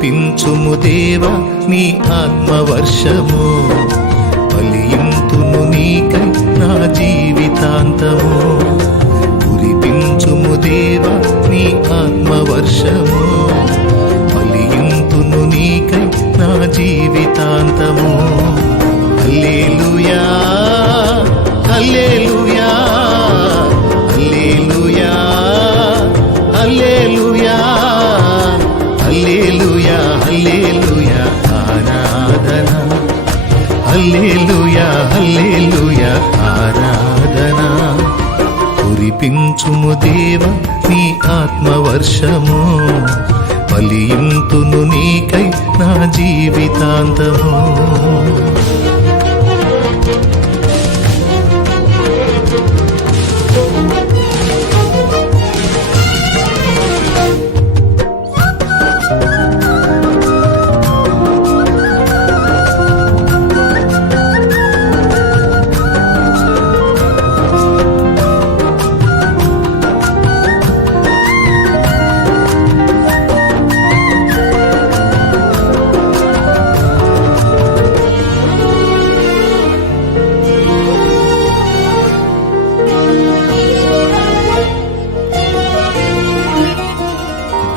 కురిపించుము దేవా నీ ఆత్మవర్షము, ఫలింతును నీకై నా జీవితాంతము. కురిపించుము దేవా నీ ఆత్మవర్షము, ఫలింతును నీకై నా జీవితాంతము. హల్లెలూయా హల్లెలూయా హల్లెలూయా హల్లెలూయా హల్లెలూయా హల్లెలూయా ఆరాధన. హల్లెలూయా హల్లెలూయా ఆరాధన. కురిపించుము దేవా నీ ఆత్మవర్షము, ఫలింతును నీకై నా జీవితాంతము.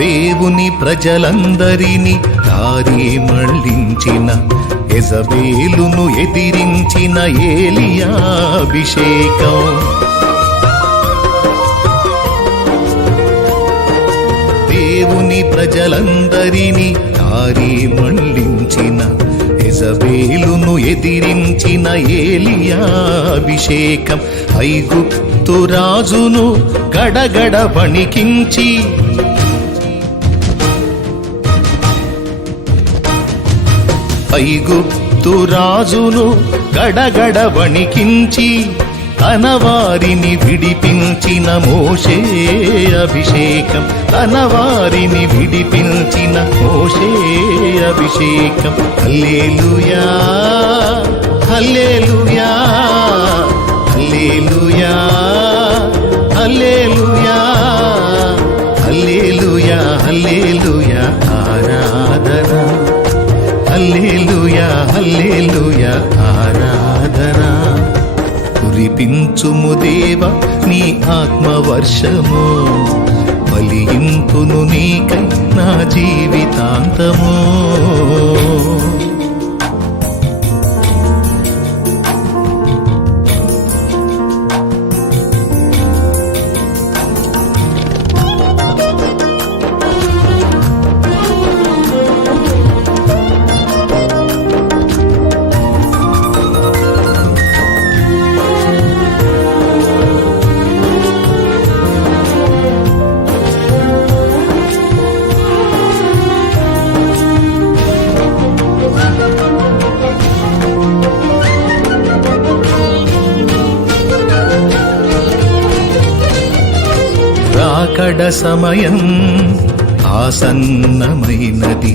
దేవుని ప్రజలందరినీ దారి మళ్లించిన, యెజబేలును ఎదిరించిన ఏలియా అభిషేకం. దేవుని ప్రజలందరినీ దారి మళ్లించిన, యెజబేలును ఎదిరించిన ఏలియా అభిషేకం. ఐగుప్తు రాజును గడగడ వణికించి, ఐగుప్తు రాజును గడగడ వణికించి, తన వారిని విడిపించిన మోషే అభిషేకం. తన వారిని విడిపించిన మోషే అభిషేకం. హల్లెలూయా హల్లెలూయా హల్లెలూయా హల్లెలూయా హల్లెలూయా హల్లెలూయా ఆరాధన. హల్లెలూయా హల్లెలూయా ఆరాధన. కురిపించుము దేవా నీ ఆత్మవర్షము, ఫలింతును నీకై నా జీవితాంతము. రాకడ సమయం ఆసన్నమైనది,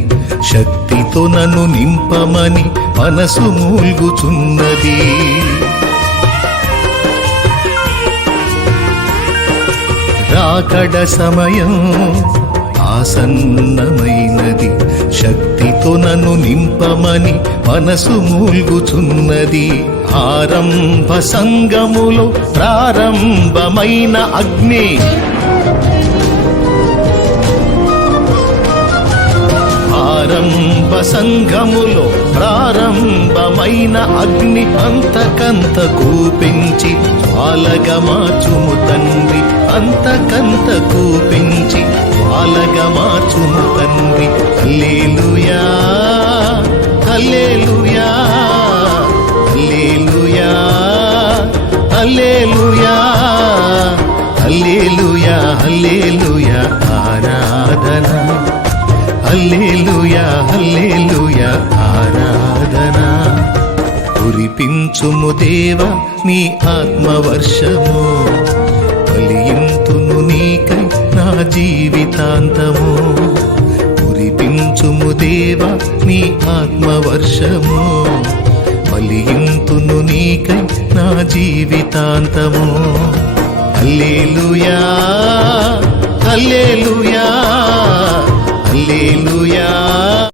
శక్తితో నన్ను నింపమని మనసు మూల్గుచున్నది. రాకడ సమయం ఆసన్నమైనది, శక్తితో నన్ను నింపమని మనసు మూల్గుచున్నది. ఆరంభ సంగములో ప్రారంభమైన అగ్ని, ఆరంభ సంఘములో ప్రారంభమైన అగ్ని అంతకంత కూపించి జ్వాలగా మార్చుము తండ్రి. అంతకంత కూపించి జ్వాలగా మార్చుము తండ్రి. హల్లెలూయా హల్లెలూయా హల్లెలూయా హల్లెలూయా హల్లెలూయా హల్లెలూయా ఆరాధన. హల్లెలూయా హల్లెలూయా ఆరాధన. కురిపించుము దేవా నీ ఆత్మవర్షము, ఫలింతును నీకై నా జీవితాంతము. కురిపించుము దేవా నీ ఆత్మవర్షము, ఫలింతును నీకై నా జీవితాంతము. హల్లెలూయా హల్లెలూయా హల్లెలూయా